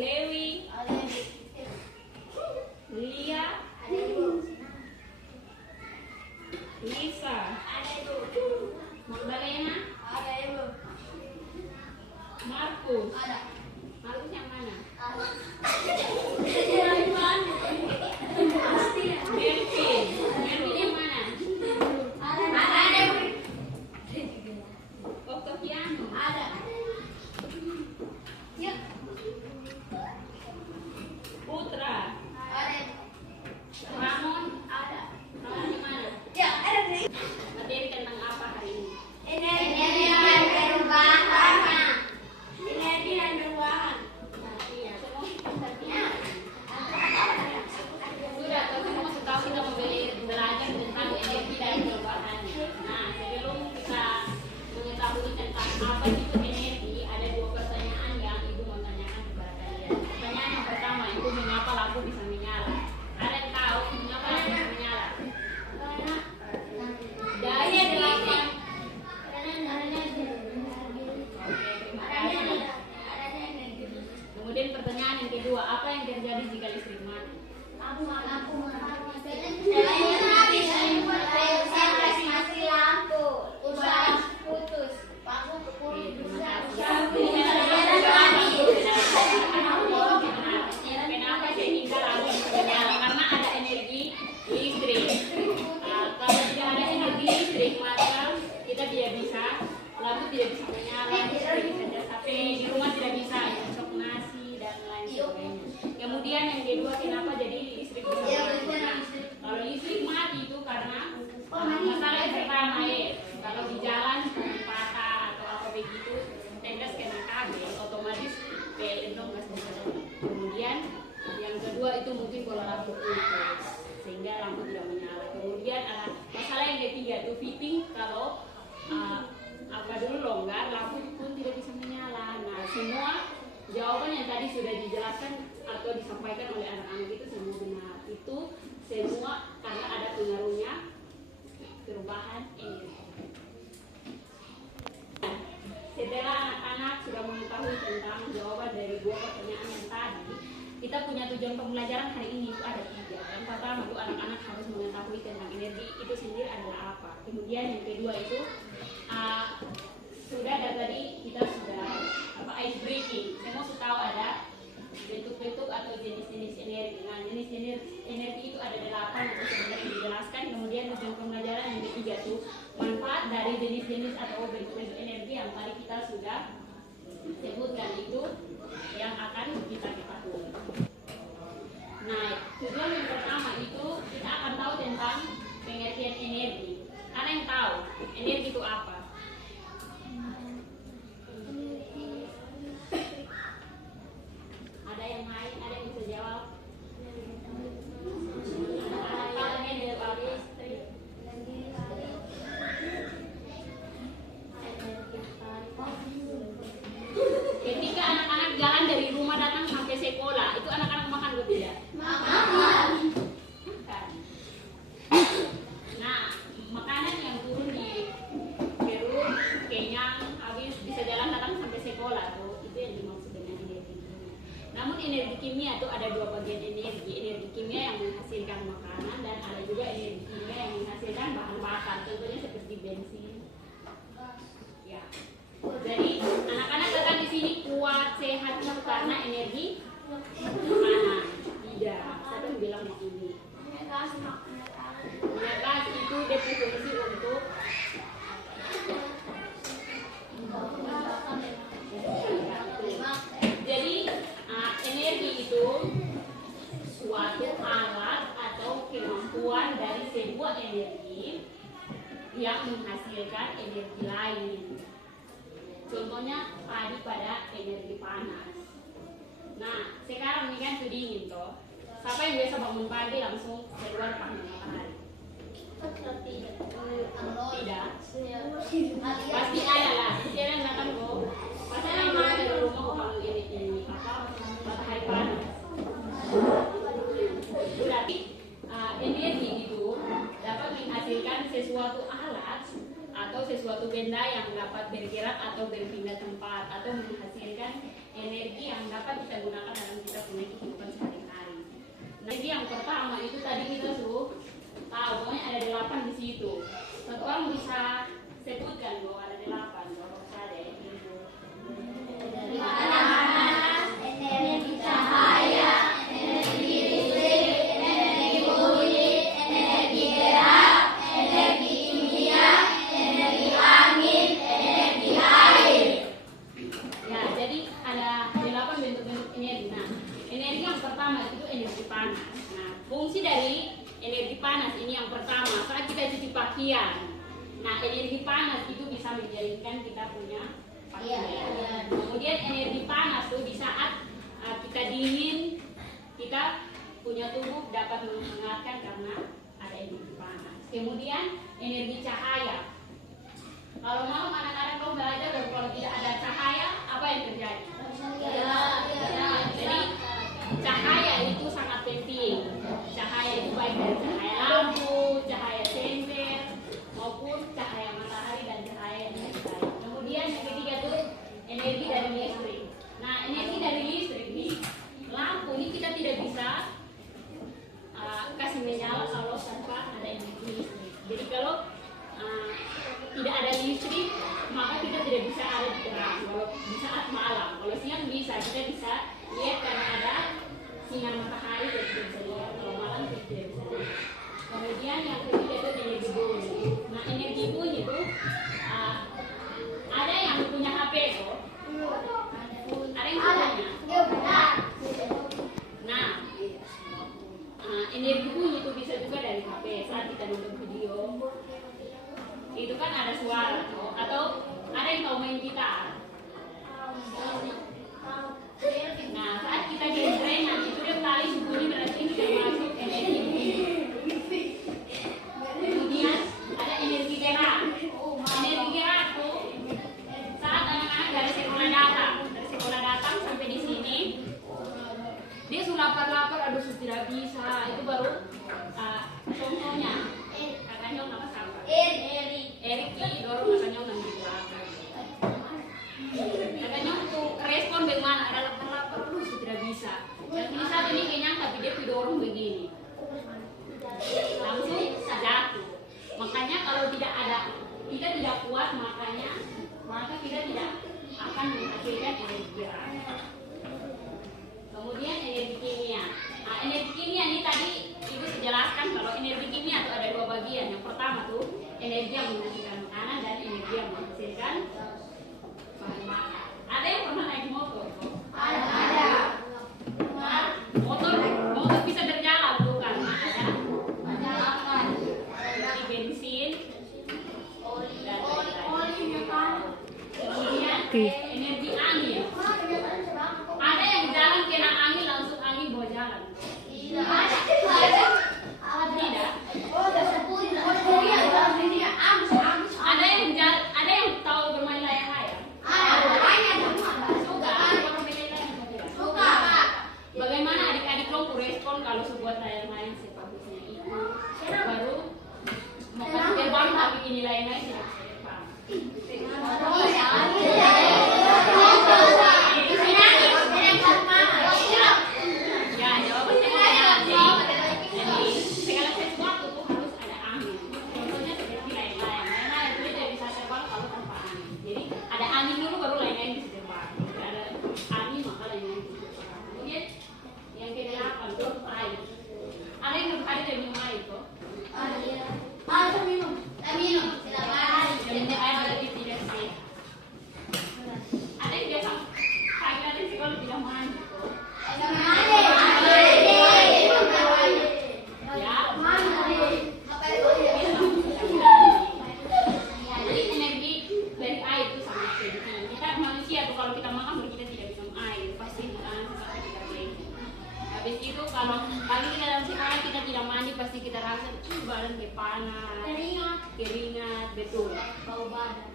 Lewi, Lia, Lisa, Magdalena, Markus. Markus yang mana? Melvin. Melvin yang mana? Octaviano. Putra. Ramon. Ramon yang mana? Materi tentang apa hari ini? Energi dan perubahan. Sudah, tapi mau tahu kita mau belajar tentang energi dan perubahannya. Nah, sebelum kita mengetahui tentang apa itu energi, ada dua pertanyaan yang ibu mau tanyakan kepada kalian. Pertanyaan yang pertama itu mengapa lampu bisa menyala? Ada yang tahu mengapa lampu bisa menyala? Dari delapan. Kemudian pertanyaan yang kedua, apa yang terjadi jika listrik mati? Kenapa sehingga lampu bisa menyala? Karena ada energi listrik. Kalau tidak ada energi listrik, maka kita tidak bisa, lampu tidak bisa menyala, tidak bisa charge HP, di rumah tidak bisa cocok nasi dan lain sebagainya. Kemudian yang kedua, kenapa jadi listrik bisa mati? Nah, kalau listrik mati itu karena masalah yang pertama ya, kalau di jalan patah atau apa begitu, tegas kena kabel, otomatis PLN dong gas menyala. Kemudian yang kedua itu mungkin kalau lampu putus sehingga lampu tidak menyala. Kemudian ada masalah yang ketiga itu fitting, kalau apa dulu longgar, lampu pun tidak bisa menyala. Nah, semua jawaban yang tadi sudah dijelaskan atau disampaikan oleh anak-anak itu semua benar. Itu semua karena ada pengaruhnya perubahan energi. Setelah anak-anak sudah mengetahui tentang jawaban dari dua pertanyaan yang tadi, kita punya tujuan pembelajaran hari ini itu ada tiga. Yang pertama itu anak-anak harus mengetahui tentang energi itu sendiri adalah apa. Kemudian yang kedua itu sudah dari tadi kita sudah ice breaking. Semua sudah tahu ada bentuk-bentuk atau jenis-jenis energi. Nah, jenis-jenis energi itu ada 8 yang sebenarnya dijelaskan. Kemudian tujuan pembelajaran yang ketiga itu manfaat dari jenis-jenis atau bentuk-bentuk energi yang tadi kita sudah sebutkan itu yang akan kita ketahui. Nah, tujuan yang pertama itu kita akan tahu tentang pengertian energi. Ada yang tahu energi itu apa? Ada yang lain? Ada yang bisa jawab? Ketika anak-anak jalan dari rumah datang sampai sekolah, itu anak-anak makan atau tidak? Makan. Nah, makanan yang turun di perut, kenyang, habis bisa jalan datang sampai sekolah tuh, itu yang dimaksud dengan energi kimia. Namun energi kimia itu ada dua bagian energi. Energi kimia yang menghasilkan makanan dan ada juga energi kimia yang menghasilkan bahan bakar. Contohnya seperti bensin. Ya. Jadi anak-anak datang di sini kuat, sehat itu karena energi makanan. Tidak. Siapa yang bilang mau ini? Minyak gas itu berfungsi untuk jadi energi itu suatu alat atau kemampuan dari sebuah energi yang menghasilkan energi lain. Contohnya tadi pada energi panas. Nah, sekarang ini kan sudah dingin toh. Siapa yang biasa bangun pagi langsung keluar panas matahari? Tidak. Pasti ada lah. Siapa yang datang kok? Pasti yang datang dari rumah kok kalau ini apa matahari panas. Berarti energi itu dapat menghasilkan sesuatu alat atau sesuatu benda yang dapat bergerak atau berpindah tempat atau menghasilkan energi yang dapat kita gunakan dalam tahu, pokoknya ada 8 di situ. Satu orang bisa sebutkan bahwa ada 8, kalau ada itu. Panas, energi cahaya, energi listrik, energi bumi, energi gerak, energi kimia, energi angin, energi air. Ya, jadi ada 8 bentuk-bentuk energi. Nah, energi yang pertama itu energi panas. Nah, fungsi dari energi panas ini yang pertama, saat kita cuci pakaian. Nah, energi panas itu bisa menjalinkan kita punya pakaian. Kemudian energi panas itu di saat kita dingin, kita punya tubuh dapat menghangatkan karena ada energi panas. Kemudian energi cahaya. Kalau malam anak-anak mau belajar dan kalau tidak ada cahaya, apa yang terjadi? Jadi cahaya itu sangat penting. Cahaya itu baik dari cahaya lampu, cahaya senter, maupun cahaya matahari dan cahaya dari matahari. Kemudian yang ketiga itu energi dari listrik. Nah, energi dari listrik ini, lampu ini kita tidak bisa kasih menyala kalau tanpa ada energi listrik. Jadi kalau tidak ada listrik, maka kita tidak bisa ada di terang. Kalau di saat malam, kalau siang bisa, kita bisa lihat karena ada sinar matahari dan kita bisa lihat. Kalau malam kita tidak bisa lihat. Kemudian yang ketiga itu energi bunyi. Nah, energi bunyi itu ada yang punya HP kok. Ada yang punya. Nah, energi bunyi itu bisa juga dari HP saat kita nonton video. Itu kan ada suara toh. Atau ada yang tahu main gitar. Nah, saat kita genjrengan itu dia tali bunyi berarti itu termasuk energi bunyi. Kemudian ada energi gerak. Energi gerak tuh saat anak-anak dari sekolah datang sampai di sini, dia sudah lapar-lapar, aduh tidak bisa. Itu baru contohnya. Kakaknya nama siapa? Erik dorong kakaknya nang di belakang. Kakaknya untuk respon bagaimana? Ada lapar-lapar, aduh tidak bisa. Yang ini saat ini kenyang tapi dia didorong begini. Langsung jatuh. Makanya kalau kita tidak kuat maka kita tidak akan menghasilkan energi gerak. Kemudian energi kimia. Nah, energi kimia ini tadi Ibu jelaskan kalau energi kimia itu ada 2 bagian. Yang pertama tuh energi yang menghasilkan makanan dan energi yang menghasilkan bahan bakar. Ada yang pernah naik motor? Ada. Nah, motor bisa berjalan bukan? Ada energi bensin, dan lain-lain. Kemudian energi angin. Ada yang jalan kena angin langsung angin bawa jalan. Tidak. Ada yang tahu bermain layang-layang? Suka. Bagaimana adik-adik lo respon kalau sebuah layang-layang sepagusnya itu baru mau kasih terbang tapi ini layang-layang tidak bisa terbang. Ya, jawabannya jadi segala sesuatu tuh harus ada angin. Contohnya seperti layang-layang. Layang-layang itu tidak bisa terbang kalau tanpa angin. Jadi ada angin dulu baru layang-layang bisa terbang. Tidak ada angin maka layang-layang bisa terbang. Kemudian yang ke-8 itu air. Ada yang tertarik dari minum air kok? Minum. Jadi air berarti tidak sehat. Ada yang biasa panggilan di sekolah tidak mandi kok. Jadi energi dari air itu sangat penting. Kita manusia tuh kalau kita makan baru kita tidak minum air, pasti sampai kita kering. Habis itu kalau kita dalam sekolah kita tidak mandi pasti kita rasa badan panas, keringat, betul. Bau badan.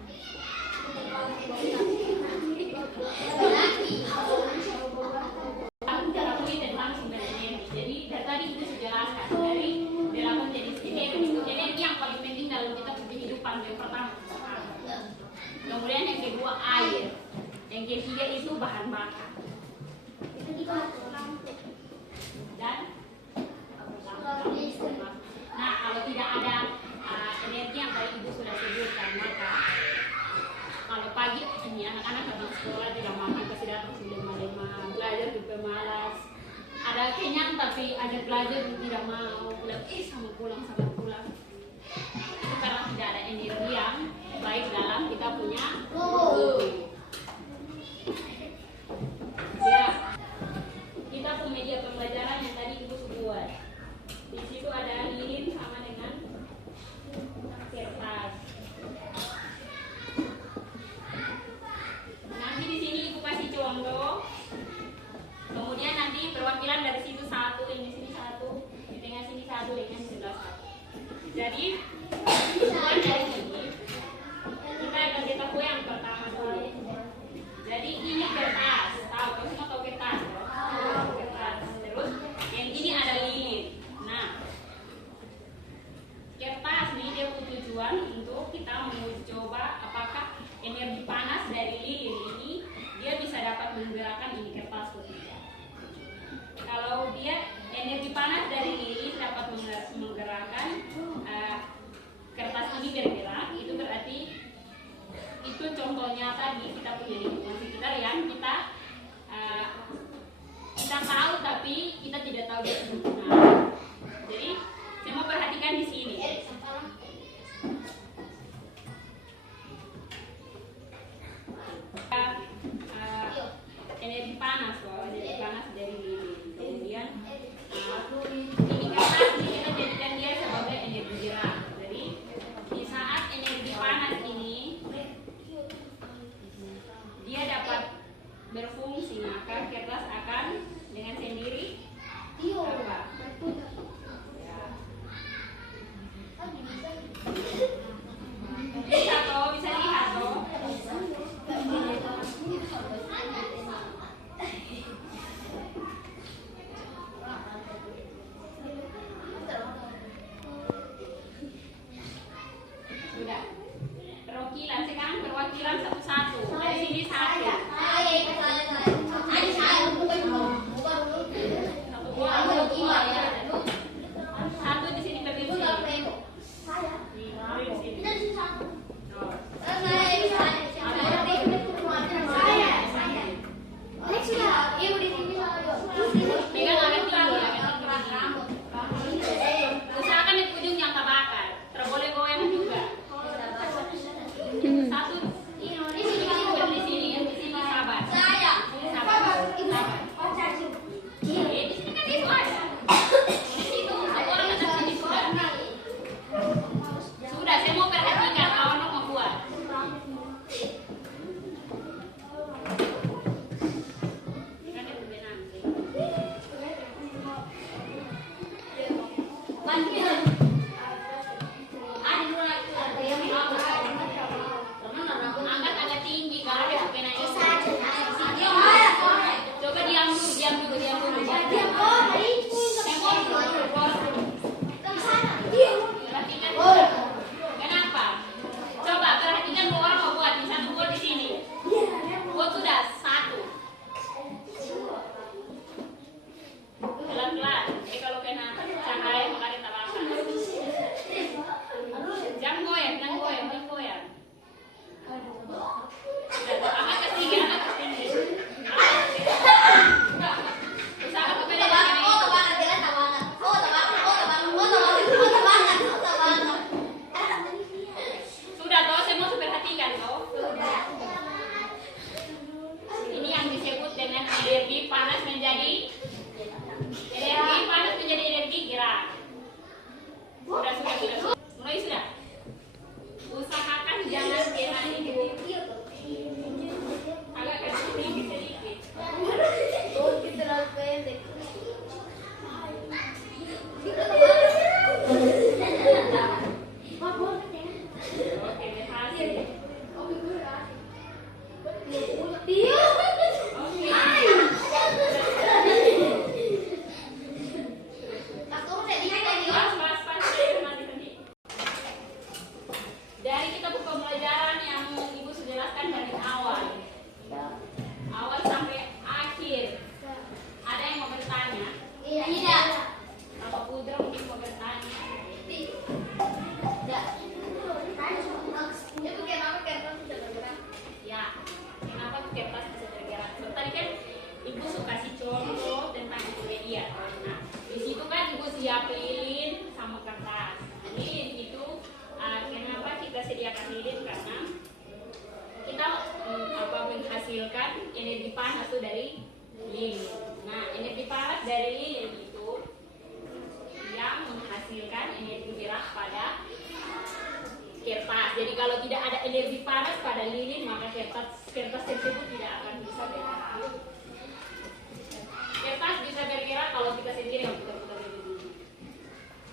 Cara kulit tentang sumber energi. Jadi dari tadi kita sudah jelaskan dari 8 jenis energi. Energi yang paling penting dalam kita kehidupan yang pertama. Kemudian yang kedua air. Yang ketiga itu bahan bakar. Dan nah kalau tidak Jadi tujuan dari ini kita akan ketahui yang pertama dulu. Jadi ini kertas, tahu? Kamu semua tahu kertas? Kertas. Terus yang ini ada lilin. Nah, kertas nih dia tujuan untuk kita mencoba apakah energi panas dari lilin ini dia bisa dapat menggerakkan ini kertas atau tidak. Kalau dia energi panas dari lilin dapat menggerakkan kertas ini bergerak, itu berarti itu contohnya tadi kita punya lingkungan sekitar yang kita tahu tapi kita tidak tahu dia sempurna. Jadi saya mau perhatikan di sini. Energi panas dari lilin. Kemudian ini kertas ini kita jadikan dia sebagai energi gerak. Jadi di saat energi panas ini dia dapat berfungsi, maka kertas akan dengan sendiri apa? Ya. Bisa lihat toh. Sudah. Perwakilan sekarang perwakilan satu-satu. Dari sini satu. Satu di sini berdiri. Pegang agak tinggi, usahakan di ujung yang terbakar. Terboleh goyang juga. Satu di sini sabar. Sabar. Di sini kan itu ada. Di situ satu orang ada sini sudah. Sudah, saya mau perhatikan kawan mau buat. Angkat agak tinggi karena dia pena ini. Coba diam dulu. Perhatikan. Kenapa? Coba perhatikan dua orang mau buat. Di satu buat di sini. Buat sudah satu. Pelan-pelan. Jadi kalau kena cahaya maka diterbakar. Jangan goyang. Angkat ke tinggi. Usahakan berbeda dengan ini. Sudah toh, saya mau perhatikan toh. Ini yang disebut dengan energi panas menjadi energi gerak. Sudah. Mulai sudah. Usahakan jangan kena ini. Agak ke sini sedikit. Oke, berhasil. Dari kita buka pembelajaran yang Ibu sudah jelaskan dari awal sampai akhir. Ada yang mau bertanya? Tidak. Bapak Pudra mungkin mau bertanya. Ya, kenapa kertas bisa tergerak? Tadi kan Ibu suka kasih contoh tentang media. Nah, di situ kan Ibu siap lilin sama kertas. Lilin itu kenapa kita sediakan lilin karena kita menghasilkan energi panas itu dari lilin. Nah, energi panas dari lilin itu yang menghasilkan energi gerak pada kertas. Jadi kalau tidak ada energi panas pada lilin, maka kertas tersebut tidak akan bisa bergerak. Kertas bisa bergerak kalau kita sendiri yang putar-putar begini.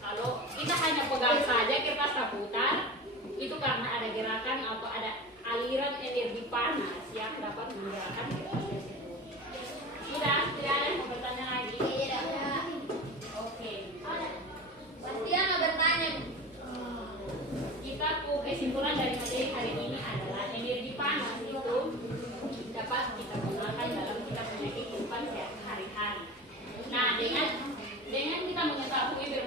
Kalau kita hanya pegang saja,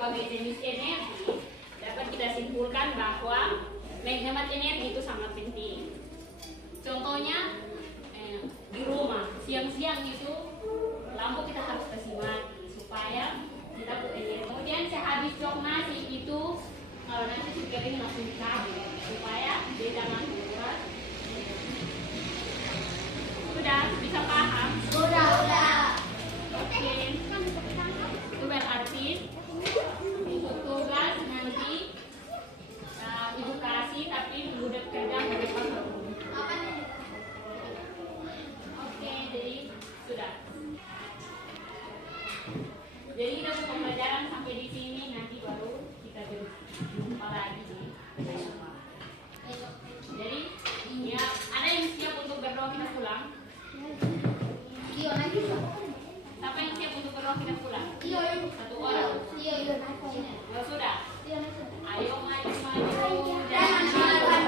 berbagai jenis energi, dapat kita simpulkan bahwa menghemat energi itu sangat penting. Contohnya di rumah, siang-siang itu lampu kita harus kasih mati supaya kita punya energi. Kemudian sehabis cok nasi itu kalau nanti piring langsung dikabur supaya dia jangan keluar. Sudah bisa paham? Udah. Oke. Itu berarti untuk tugas nanti ibu kasih tapi udah kerja ke depan dulu. Oke, jadi sudah. Jadi kita pembelajaran sampai di sini, nanti baru kita berjumpa lagi di bersama. Jadi ya ada yang siap untuk berdoa kita pulang? Iyo nanti. Siapa yang siap untuk berdoa kita pulang? Iyo. Satu orang. Iyo nanti. Ya sudah. Iyo nanti. Ayo maju. Jangan malu-malu.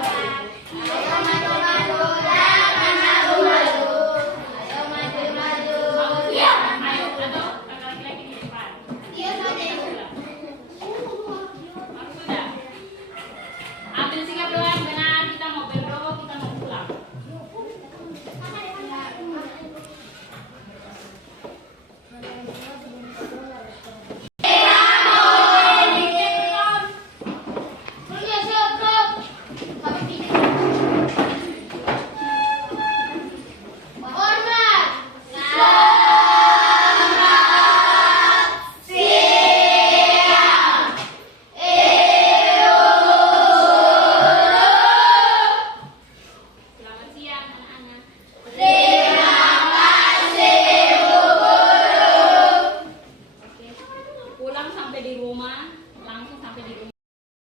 Ayo maju-maju. Jangan malu-malu. Ayo maju-maju. Iya. Ayo atau laki-laki di depan. Iyo saja. Sudah. Ambil sikap doa yang benar. Kita mau berdoa, kita mau pulang. Selamat siang anak-anak. Oke. Pulang sampai di rumah